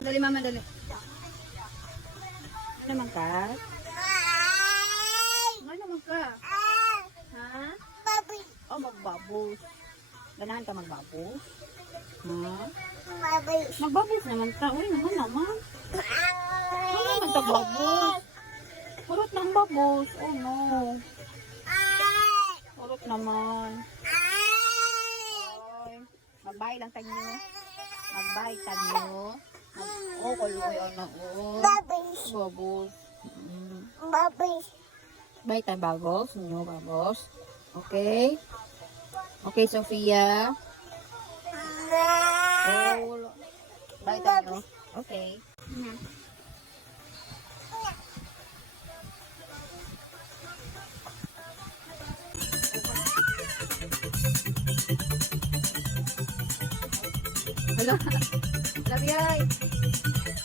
Dali, mama, dali. Ano naman ka? Ano naman ka? Ha? Oh, magbabos. Ganahan ka magbabos? Ha? Magbabos naman ka. Uy, naman. Ano naman ka babos? Kurot ng babos. Oh, no. Kurot naman. Oy. Magbay lang tayo. Magbay tayo. Oh, kaloy. Ano, oh. Babos. Bye tayo, babos. No, babos. Okay. Okay, Sofia. Oh, bye tayo. Okay. Hello. Love you.